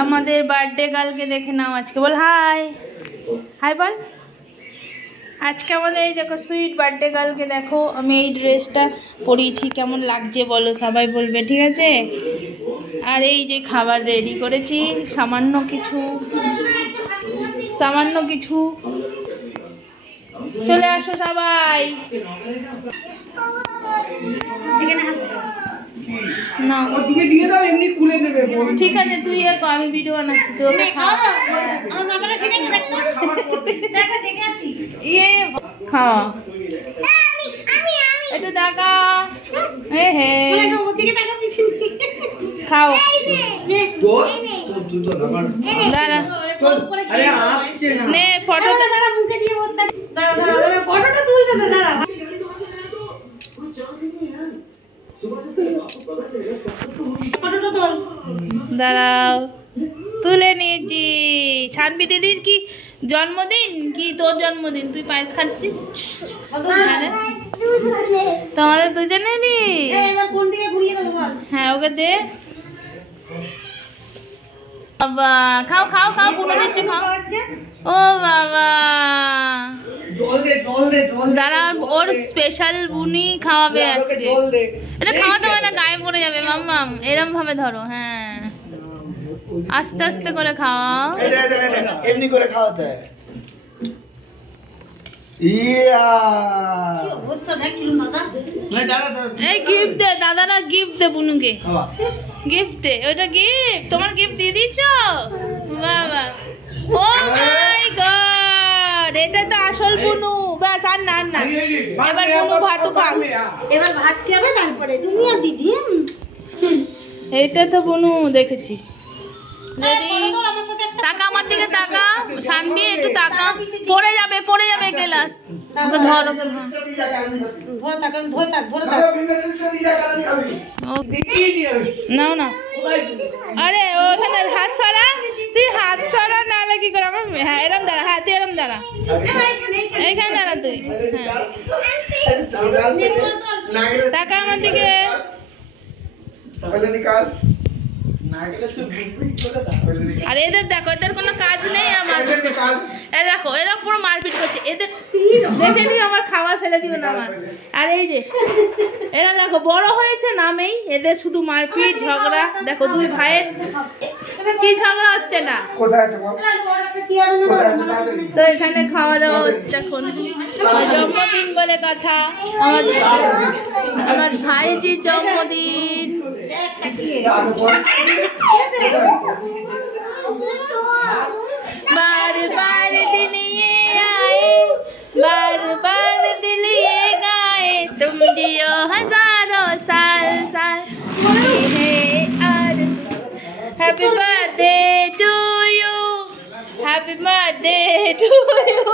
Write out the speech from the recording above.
আমাদের বার্থডে গার্লকে দেখে নাও আজকে। বল হাই, হাই বল। আজকে আমাদের এই দেখো সুইট বার্থডে গার্লকে দেখো। আমি এই ড্রেসটা পরিয়েছি, কেমন লাগছে বলো, সবাই বলবে, ঠিক আছে? আর এই যে খাবার রেডি করেছি, সামান্য কিছু। চলে আসো সবাই। না ঠিক আছে, তুই আমি ভিডিও বানাচ্ছি, তুই ওকে খাওয়া একটু দেখা। খাও দাঁড়া, নে ফটোটা তুলতে দাঁড়া। দাঁড়াও, তুলে নিয়েছি। শানবি দিদির কি জন্মদিন, কি তোর জন্মদিন? তুই পায়েস খাচ্ছিস? তোমাদের দুজনেরই? হ্যাঁ ওকে দে। বাবা খাও খাও খাও, বুনো দিচ্ছে, খাও। ও বাবা দাঁড়া, ওর স্পেশাল বুনি খাওয়াবে আজকে। এটা খাওয়াতে হয় না, গায়ে পড়ে যাবে মাম্মাম। এরম ভাবে ধরো, হ্যাঁ আস্তে আস্তে করে খাওয়াও। এমনি করে খাওয়াতে হয়। এই গিফট দে, দাদারা গিফট দে বুনুকে, গিফট দে। ওটা গিফট, তোমার গিফট দিয়ে দিচ্ছ? বাবা ও মাই গড, এটা তো আসল বুনু। ব্যাস আর না, আর না, এবার বুনু ভাত খা। এবার ভাত খাবে, তারপরে তুমি আর দিদি। এইটা তো বুনু দেখেছি। রেডি, টাকা আমার দিকে টাকা। শানবি একটু টাকা, পড়ে যাবে গ্লাস। ওকে ধর, ওকে নাও না। আরে ওখানে হাত ছড়া, তুই হাত ছড়া না কি করে আমার। হ্যাঁ এরম দাঁড়া, হ্যাঁ তুই এরম দাঁড়া, এইখানে দাঁড়া তুই। টাকা আমার দিকে। আর এদের দেখো, এদের কোনো কাজ নেই। আমার দেখো এরা পুরো মারপিট করছে। এদের দেখে নিও, আমার খাবার ফেলে দিবে না আমার। আর এই যে এরা দেখো বড় হয়েছে নামেই, এদের শুধু মারপিট ঝগড়া। দেখো দুই ভাইয়ের কি ঝগড়া হচ্ছে না। তো এখানে খাওয়া দাওয়া হচ্ছে এখন। জন্মদিন বলে কথা, আমার ভাইজির জন্মদিন। बार बार दिन ये आए, बार बार दिल ये गाए, तुम जियो हजारों साल साल, ये है आरज़ू। Happy birthday to you, happy birthday to you.